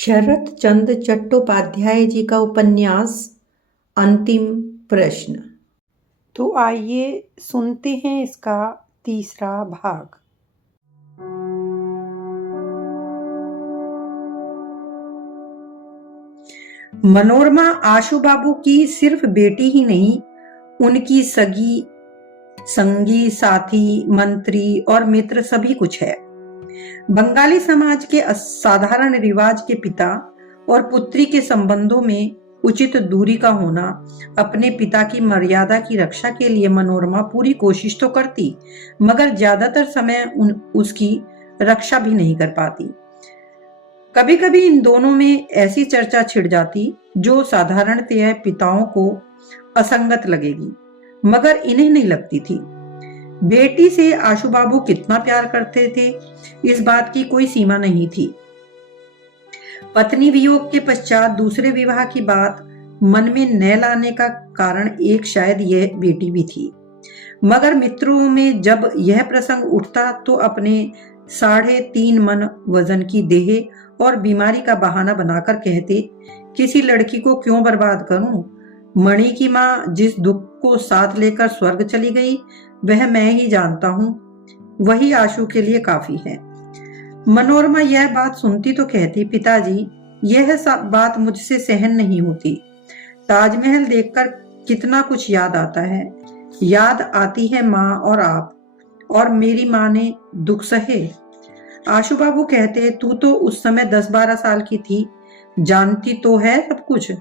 शरत चंद्र चट्टोपाध्याय जी का उपन्यास अंतिम प्रश्न। तो आइए सुनते हैं इसका तीसरा भाग। मनोरमा आशु बाबू की सिर्फ बेटी ही नहीं, उनकी सगी, संगी, साथी, मंत्री और मित्र सभी कुछ है। बंगाली समाज के असाधारण रिवाज के पिता और पुत्री के संबंधों में उचित दूरी का होना, अपने पिता की मर्यादा की रक्षा के लिए मनोरमा पूरी कोशिश तो करती, मगर ज्यादातर समय उसकी रक्षा भी नहीं कर पाती। कभी कभी इन दोनों में ऐसी चर्चा छिड़ जाती जो साधारणतया पिताओं को असंगत लगेगी, मगर इन्हें नहीं लगती थी। बेटी से आशु बाबू कितना प्यार करते थे, इस बात की कोई सीमा नहीं थी। पत्नी वियोग के पश्चात दूसरे विवाह की बात मन में न लाने का कारण एक शायद यह बेटी भी थी, मगर मित्रों में जब यह प्रसंग उठता तो अपने 3.5 मन वजन की देह और बीमारी का बहाना बनाकर कहते, किसी लड़की को क्यों बर्बाद करूं? मणि की मां जिस दुख को साथ लेकर स्वर्ग चली गई, वह मैं ही जानता हूँ, वही आशु के लिए काफी है। मनोरमा यह बात सुनती तो कहती, पिताजी यह सब बात मुझसे सहन नहीं होती। ताजमहल देखकर कितना कुछ याद आता है। याद आती है माँ और आप, और मेरी माँ ने दुख सहे। आशु बाबू कहते, तू तो उस समय 10-12 साल की थी, जानती तो है सब कुछ,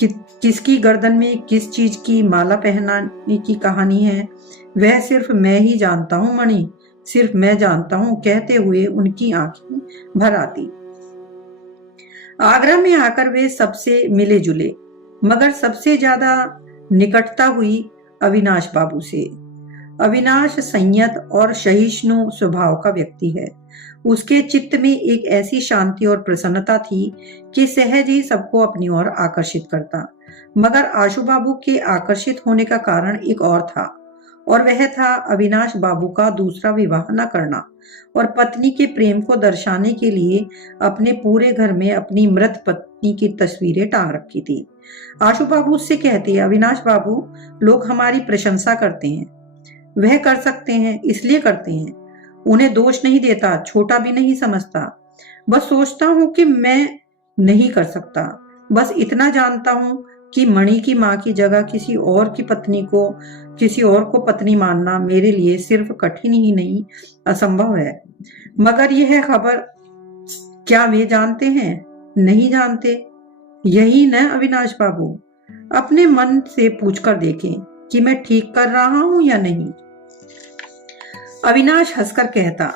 किसकी गर्दन में किस चीज की माला पहनाने की कहानी है, वह सिर्फ मैं ही जानता हूँ मणि, सिर्फ मैं जानता हूँ। कहते हुए उनकी आंखें भर आती। आगरा में आकर वे सबसे मिले जुले, मगर सबसे ज्यादा निकटता हुई अविनाश बाबू से। अविनाश संयत और सहिष्णु स्वभाव का व्यक्ति है। उसके चित्त में एक ऐसी शांति और प्रसन्नता थी कि सहज ही सबको अपनी ओर आकर्षित करता। मगर आशु बाबू के आकर्षित होने का कारण एक और था, और वह था अविनाश बाबू का दूसरा विवाह न करना और पत्नी के प्रेम को दर्शाने के लिए अपने पूरे घर में अपनी मृत पत्नी की तस्वीरें टांग रखी थी। आशु बाबू उससे कहते, अविनाश बाबू, लोग हमारी प्रशंसा करते हैं, वह कर सकते हैं इसलिए करते हैं, उन्हें दोष नहीं देता, छोटा भी नहीं समझता। बस सोचता हूं कि मैं नहीं कर सकता। बस इतना जानता हूं कि मणि की मां की जगह किसी और को पत्नी मानना मेरे लिए सिर्फ कठिन ही नहीं, असंभव है। मगर यह खबर क्या वे जानते हैं? नहीं जानते। यही न अविनाश बाबू, अपने मन से पूछकर देखें कि मैं ठीक कर रहा हूं या नहीं। अविनाश हंसकर कहता,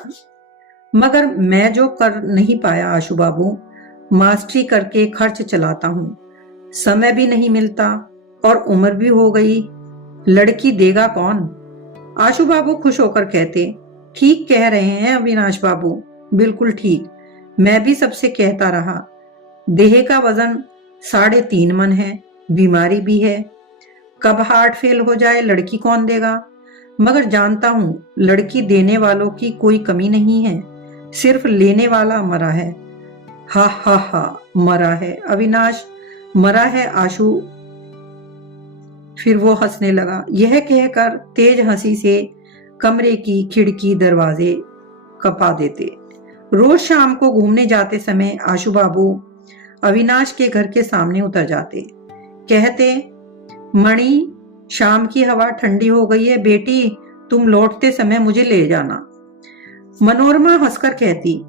मगर मैं जो कर नहीं पाया आशु बाबू, मास्टरी करके खर्च चलाता हूं, समय भी नहीं मिलता और उम्र भी हो गई, लड़की देगा कौन? आशु बाबू खुश होकर कहते, ठीक कह रहे हैं अविनाश बाबू, बिल्कुल ठीक। मैं भी सबसे कहता रहा, देह का वजन 3.5 मन है, बीमारी भी है, कब हार्ट फेल हो जाए लड़की कौन देगा? मगर जानता हूं लड़की देने वालों की कोई कमी नहीं है, सिर्फ लेने वाला मरा है। हा हा हा, मरा है अविनाश, मरा है आशु। फिर वो हंसने लगा। यह कहकर तेज हंसी से कमरे की खिड़की दरवाजे कपा देते। रोज शाम को घूमने जाते समय आशु बाबू अविनाश के घर के सामने उतर जाते, कहते, मणि, शाम की हवा ठंडी हो गई है, बेटी तुम लौटते समय मुझे ले जाना। मनोरमा हंसकर कहती,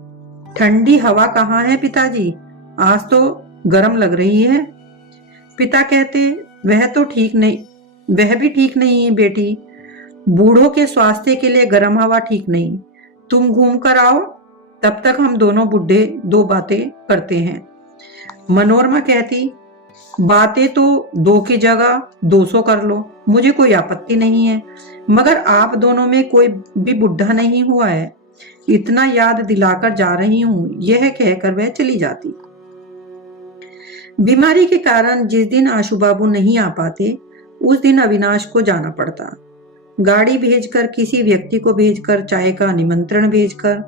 ठंडी हवा कहाँ है पिताजी, आज तो गर्म लग रही है। पिता कहते, वह भी ठीक नहीं है बेटी, बूढ़ों के स्वास्थ्य के लिए गर्म हवा ठीक नहीं। तुम घूम कर आओ, तब तक हम दोनों बुढ़े 2 बातें करते हैं। मनोरमा कहती, बातें तो 2 की जगह 200 कर लो, मुझे कोई आपत्ति नहीं है, मगर आप दोनों में कोई भी बुढ़ा नहीं हुआ है, इतना याद दिलाकर जा रही हूं। यह कहकर वह चली जाती। बीमारी के कारण जिस दिन आशु बाबू नहीं आ पाते, उस दिन अविनाश को जाना पड़ता। गाड़ी भेजकर, किसी व्यक्ति को भेजकर, चाय का निमंत्रण भेजकर,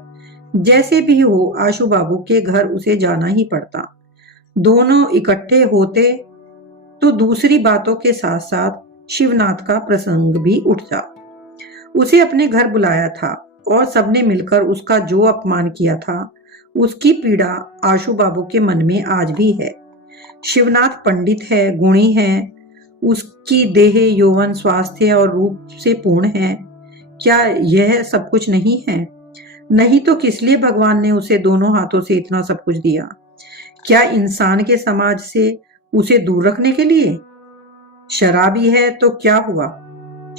जैसे भी हो आशु बाबू के घर उसे जाना ही पड़ता। दोनों इकट्ठे होते तो दूसरी बातों के साथ साथ शिवनाथ का प्रसंग भी उठता। उसे अपने घर बुलाया था और सबने मिलकर उसका जो अपमान किया था, उसकी पीड़ा आशु बाबू के मन में आज भी है। शिवनाथ पंडित है, गुणी है, उसकी देह यौवन स्वास्थ्य और रूप से पूर्ण है। क्या यह सब कुछ नहीं है? नहीं तो किस लिए भगवान ने उसे दोनों हाथों से इतना सब कुछ दिया? क्या इंसान के समाज से उसे दूर रखने के लिए? शराबी है तो क्या हुआ?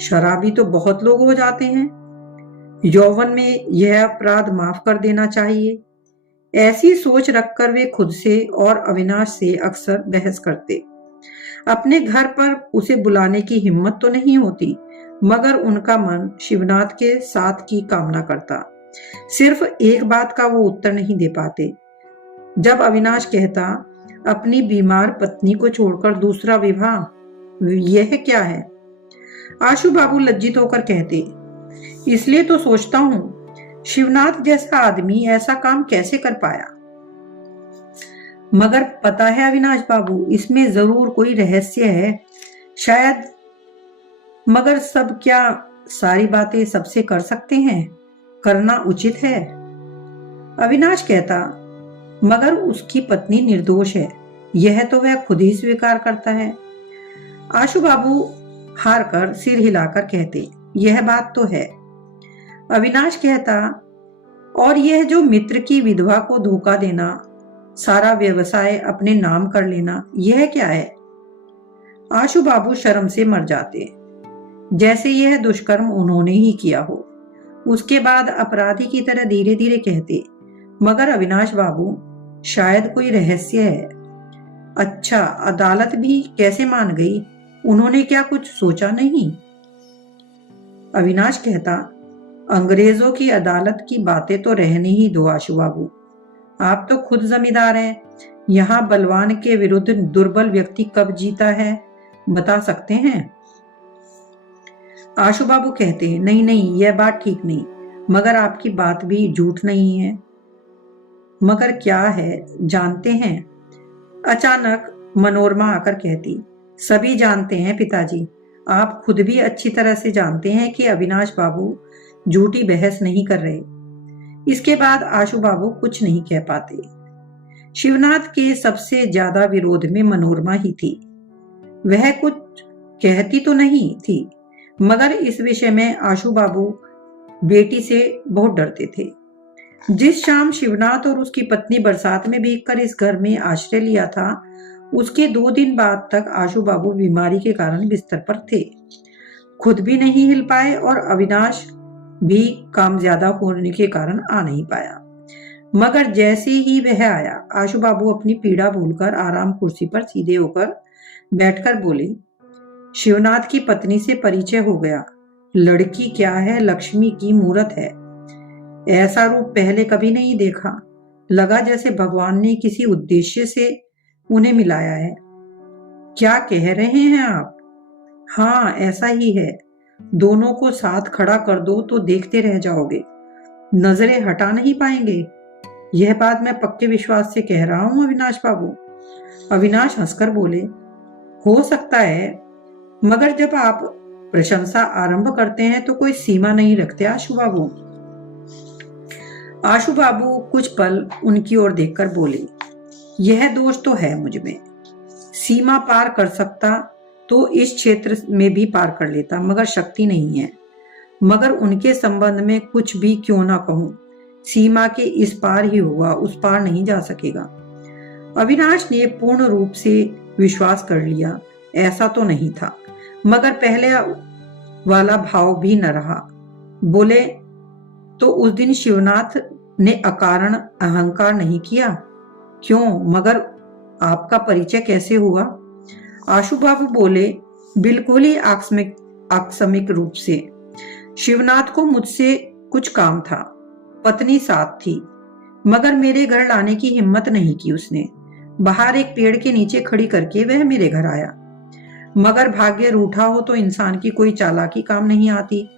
शराबी तो बहुत लोग हो जाते हैं। यौवन में यह अपराध माफ कर देना चाहिए। ऐसी सोच रखकर वे खुद से और अविनाश से अक्सर बहस करते। अपने घर पर उसे बुलाने की हिम्मत तो नहीं होती, मगर उनका मन शिवनाथ के साथ की कामना करता। सिर्फ एक बात का वो उत्तर नहीं दे पाते। जब अविनाश कहता, अपनी बीमार पत्नी को छोड़कर दूसरा विवाह, यह क्या है? आशु बाबू लज्जित होकर कहते, इसलिए तो सोचता हूं शिवनाथ जैसा आदमी ऐसा काम कैसे कर पाया। मगर पता है अविनाश बाबू, इसमें जरूर कोई रहस्य है, शायद। मगर सब क्या सारी बातें सबसे कर सकते हैं? करना उचित है। अविनाश कहता, मगर उसकी पत्नी निर्दोष है, यह तो वह खुद ही स्वीकार करता है। आशु बाबू हार कर सिर हिलाकर कहते, यह बात तो है। अविनाश कहता, और यह जो मित्र की विधवा को धोखा देना, सारा व्यवसाय अपने नाम कर लेना, यह क्या है? आशु बाबू शर्म से मर जाते, जैसे यह दुष्कर्म उन्होंने ही किया हो। उसके बाद अपराधी की तरह धीरे धीरे कहते, मगर अविनाश बाबू, शायद कोई रहस्य है। अच्छा, अदालत भी कैसे मान गई? उन्होंने क्या कुछ सोचा नहीं? अविनाश कहता, अंग्रेजों की अदालत की बातें तो रहने ही दो आशु बाबू, आप तो खुद जमींदार हैं। यहाँ बलवान के विरुद्ध दुर्बल व्यक्ति कब जीता है, बता सकते हैं? आशु बाबू कहते, नहीं नहीं, यह बात ठीक नहीं, मगर आपकी बात भी झूठ नहीं है। मगर क्या है, जानते हैं? अचानक मनोरमा आकर कहती, सभी जानते हैं पिताजी, आप खुद भी अच्छी तरह से जानते हैं कि अविनाश बाबू झूठी बहस नहीं कर रहे। इसके बाद आशु बाबू कुछ नहीं कह पाते। शिवनाथ के सबसे ज्यादा विरोध में मनोरमा ही थी। वह कुछ कहती तो नहीं थी, मगर इस विषय में आशु बाबू बेटी से बहुत डरते थे। जिस शाम शिवनाथ और उसकी पत्नी बरसात में भीगकर इस घर में आश्रय लिया था, उसके 2 दिन बाद तक आशु बाबू बीमारी के कारण बिस्तर पर थे। खुद भी नहीं हिल पाए और अविनाश भी काम ज्यादा होने के कारण आ नहीं पाया। मगर जैसे ही वह आया, आशु बाबू अपनी पीड़ा भूलकर आराम कुर्सी पर सीधे होकर बैठकर बोले, शिवनाथ की पत्नी से परिचय हो गया। लड़की क्या है, लक्ष्मी की मूरत है। ऐसा रूप पहले कभी नहीं देखा। लगा जैसे भगवान ने किसी उद्देश्य से उन्हें मिलाया है। क्या कह रहे हैं आप? हाँ, ऐसा ही है। दोनों को साथ खड़ा कर दो तो देखते रह जाओगे, नजरें हटा नहीं पाएंगे। यह बात मैं पक्के विश्वास से कह रहा हूं अविनाश बाबू। अविनाश हंसकर बोले, हो सकता है, मगर जब आप प्रशंसा आरंभ करते हैं तो कोई सीमा नहीं रखते आशु बाबू। आशु बाबू कुछ पल उनकी ओर देखकर बोले, यह दोष तो है मुझ में। सीमा पार कर सकता तो इस क्षेत्र में भी पार कर लेता, मगर शक्ति नहीं है। मगर उनके संबंध में कुछ भी क्यों ना कहूं, सीमा के इस पार ही होगा, उस पार नहीं जा सकेगा। अविनाश ने पूर्ण रूप से विश्वास कर लिया, ऐसा तो नहीं था, मगर पहले वाला भाव भी न रहा। बोले, तो उस दिन शिवनाथ ने अकारण अहंकार नहीं किया? क्यों, मगर आपका परिचय कैसे हुआ? आशु बाबू बोले, बिल्कुल ही आकस्मिक रूप से। शिवनाथ को मुझसे कुछ काम था, पत्नी साथ थी, मगर मेरे घर लाने की हिम्मत नहीं की उसने। बाहर एक पेड़ के नीचे खड़ी करके वह मेरे घर आया। मगर भाग्य रूठा हो तो इंसान की कोई चालाकी काम नहीं आती,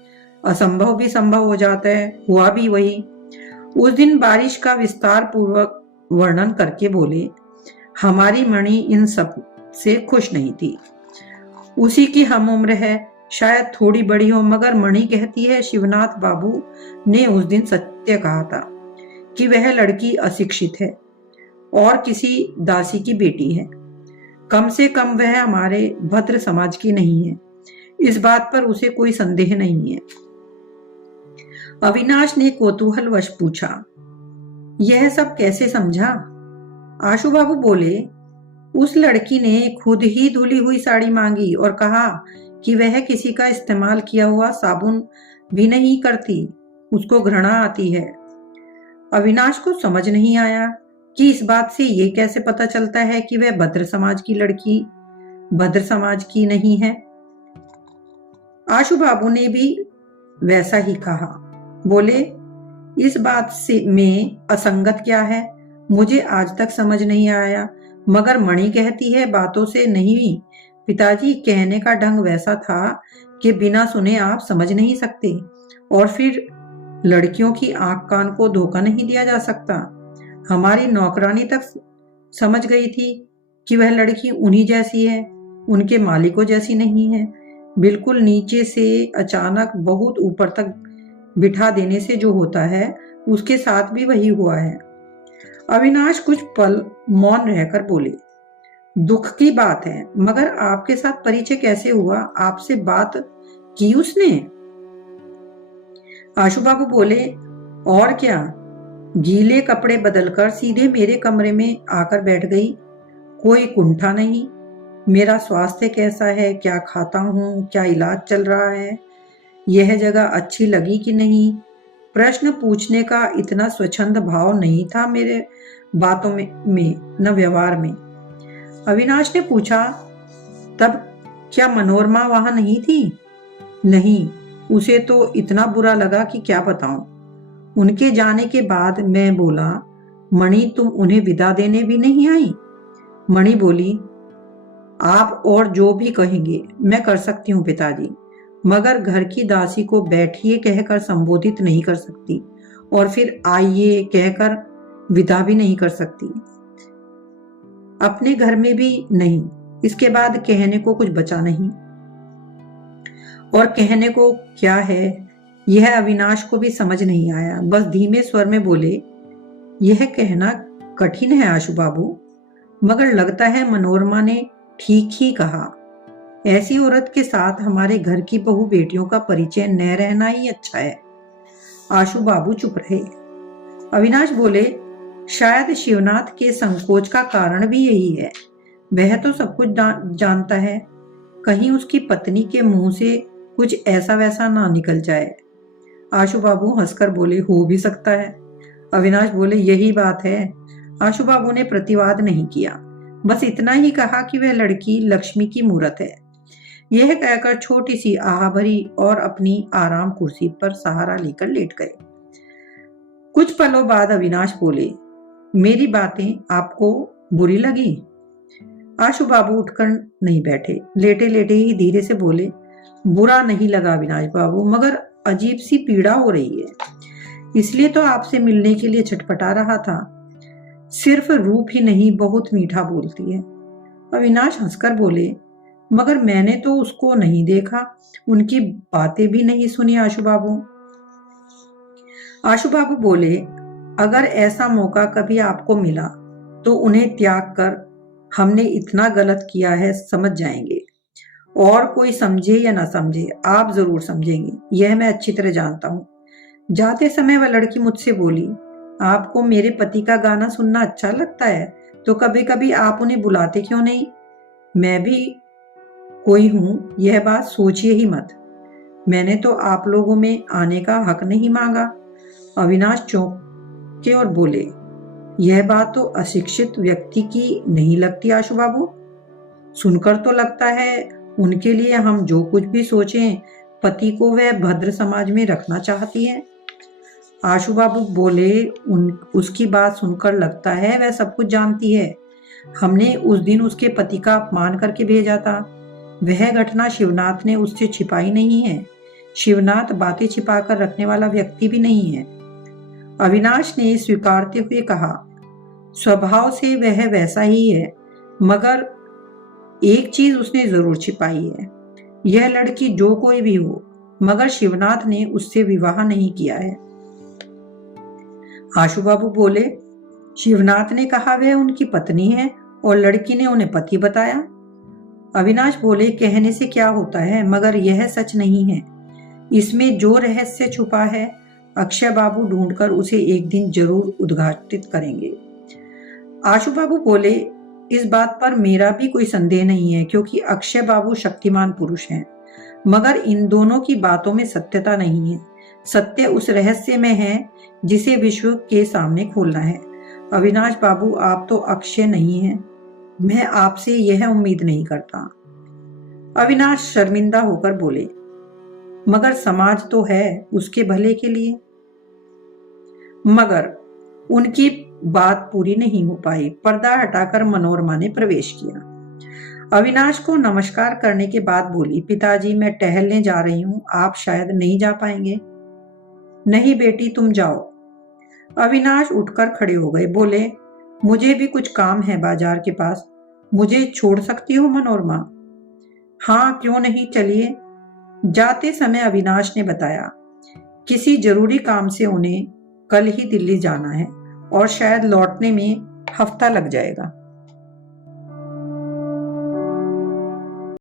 असंभव भी संभव हो जाता है। हुआ भी वही। उस दिन बारिश का विस्तार पूर्वक वर्णन करके बोले, हमारी मणि इन सब से खुश नहीं थी। उसी की हम उम्र है, शायद थोड़ी बड़ी हो, मगर मणि कहती है शिवनाथ बाबू ने उस दिन सत्य कहा था कि वह लड़की अशिक्षित है और किसी दासी की बेटी है। कम से कम वह हमारे भद्र समाज की नहीं है, इस बात पर उसे कोई संदेह नहीं है। अविनाश ने कौतूहलवश पूछा, यह सब कैसे समझा? आशु बाबू बोले, उस लड़की ने खुद ही धुली हुई साड़ी मांगी और कहा कि वह किसी का इस्तेमाल किया हुआ साबुन भी नहीं करती, उसको घृणा आती है। अविनाश को समझ नहीं आया कि इस बात से ये कैसे पता चलता है कि वह भद्र समाज की लड़की भद्र समाज की नहीं है। आशु बाबू ने भी वैसा ही कहा। बोले, इस बात से में असंगत क्या है, मुझे आज तक समझ नहीं आया, मगर मणि कहती है बातों से नहीं। पिताजी, कहने का ढंग वैसा था कि बिना सुने आप समझ नहीं सकते, और फिर लड़कियों की आंख कान को धोखा नहीं दिया जा सकता। हमारी नौकरानी तक समझ गई थी कि वह लड़की उन्हीं जैसी है, उनके मालिकों जैसी नहीं है। बिल्कुल नीचे से अचानक बहुत ऊपर तक बिठा देने से जो होता है, उसके साथ भी वही हुआ है। अविनाश कुछ पल मौन रहकर बोले, दुख की बात है, मगर आपके साथ परिचय कैसे हुआ? आपसे बात की उसने? आशु बाबू बोले, और क्या, गीले कपड़े बदलकर सीधे मेरे कमरे में आकर बैठ गई। कोई कुंठा नहीं, मेरा स्वास्थ्य कैसा है, क्या खाता हूँ, क्या इलाज चल रहा है, यह जगह अच्छी लगी कि नहीं, प्रश्न पूछने का इतना स्वच्छंद भाव नहीं था मेरे बातों में न व्यवहार में। अविनाश ने पूछा, तब क्या मनोरमा वहां नहीं थी? नहीं, उसे तो इतना बुरा लगा कि क्या बताऊं। उनके जाने के बाद मैं बोला, मणि तुम उन्हें विदा देने भी नहीं आई? मणि बोली, आप और जो भी कहेंगे मैं कर सकती हूँ पिताजी, मगर घर की दासी को बैठिए कहकर संबोधित नहीं कर सकती, और फिर आइए कहकर विदा भी नहीं कर सकती, अपने घर में भी नहीं। इसके बाद कहने को कुछ बचा नहीं। और कहने को क्या है, यह अविनाश को भी समझ नहीं आया। बस धीमे स्वर में बोले, यह कहना कठिन है आशु बाबू, मगर लगता है मनोरमा ने ठीक ही कहा। ऐसी औरत के साथ हमारे घर की बहू बेटियों का परिचय न रहना ही अच्छा है। आशु बाबू चुप रहे। अविनाश बोले, शायद शिवनाथ के संकोच का कारण भी यही है। वह तो सब कुछ जानता है, कहीं उसकी पत्नी के मुंह से कुछ ऐसा वैसा ना निकल जाए। आशु बाबू हंसकर बोले, हो भी सकता है। अविनाश बोले, यही बात है। आशु बाबू ने प्रतिवाद नहीं किया, बस इतना ही कहा कि वह लड़की लक्ष्मी की मूरत है। यह कहकर छोटी सी आह भरी और अपनी आराम कुर्सी पर सहारा लेकर लेट गए। कुछ पलों बाद अविनाश बोले, मेरी बातें आपको बुरी लगी? आशु बाबू उठकर नहीं बैठे, लेटे लेटे ही धीरे से बोले, बुरा नहीं लगा अविनाश बाबू, मगर अजीब सी पीड़ा हो रही है। इसलिए तो आपसे मिलने के लिए छटपटा रहा था। सिर्फ रूप ही नहीं, बहुत मीठा बोलती है। अविनाश हंसकर बोले, मगर मैंने तो उसको नहीं देखा, उनकी बातें भी नहीं सुनी। आशु बाबू बोले, अगर ऐसा मौका कभी आपको मिला तो उन्हें त्याग कर हमने इतना गलत किया है समझ जाएंगे। और कोई समझे या ना समझे, आप जरूर समझेंगे, यह मैं अच्छी तरह जानता हूँ। जाते समय वह लड़की मुझसे बोली, आपको मेरे पति का गाना सुनना अच्छा लगता है, तो कभी कभी आप उन्हें बुलाते क्यों नहीं? मैं भी कोई हूं, यह बात सोचिए ही मत। मैंने तो आप लोगों में आने का हक नहीं मांगा। अविनाश चौंके और बोले, यह बात तो अशिक्षित व्यक्ति की नहीं लगती आशु बाबू। सुनकर तो लगता है उनके लिए हम जो कुछ भी सोचें, पति को वह भद्र समाज में रखना चाहती है। आशु बाबू बोले, उसकी बात सुनकर लगता है वह सब कुछ जानती है। हमने उस दिन उसके पति का अपमान करके भेजा था। वह घटना शिवनाथ ने उससे छिपाई नहीं है। शिवनाथ बातें छिपाकर रखने वाला व्यक्ति भी नहीं है। अविनाश ने स्वीकारते हुए कहा, स्वभाव से वह वैसा ही है, मगर एक चीज उसने जरूर छिपाई है। यह लड़की जो कोई भी हो, मगर शिवनाथ ने उससे विवाह नहीं किया है। आशुबाबू बोले, शिवनाथ ने कहा वह उनकी पत्नी है और लड़की ने उन्हें पति बताया। अविनाश बोले, कहने से क्या होता है, मगर यह सच नहीं है। इसमें जो रहस्य छुपा है, अक्षय बाबू ढूंढकर उसे एक दिन जरूर उद्घाटित करेंगे। आशुबाबू बोले, इस बात पर मेरा भी कोई संदेह नहीं है, क्योंकि अक्षय बाबू शक्तिमान पुरुष हैं, मगर इन दोनों की बातों में सत्यता नहीं है। सत्य उस रहस्य में है जिसे विश्व के सामने खोलना है। अविनाश बाबू, आप तो अक्षय नहीं हैं। मैं आपसे यह उम्मीद नहीं करता। अविनाश शर्मिंदा होकर बोले, मगर समाज तो है उसके भले के लिए। मगर उनकी बात पूरी नहीं हो पाई। पर्दा हटाकर मनोरमा ने प्रवेश किया। अविनाश को नमस्कार करने के बाद बोली, पिताजी मैं टहलने जा रही हूँ, आप शायद नहीं जा पाएंगे। नहीं बेटी, तुम जाओ। अविनाश उठकर खड़े हो गए। बोले, मुझे भी कुछ काम है बाजार के पास, मुझे छोड़ सकती हो मनोरमा? हाँ क्यों नहीं, चलिए। जाते समय अविनाश ने बताया, किसी जरूरी काम से उन्हें कल ही दिल्ली जाना है और शायद लौटने में हफ्ता लग जाएगा।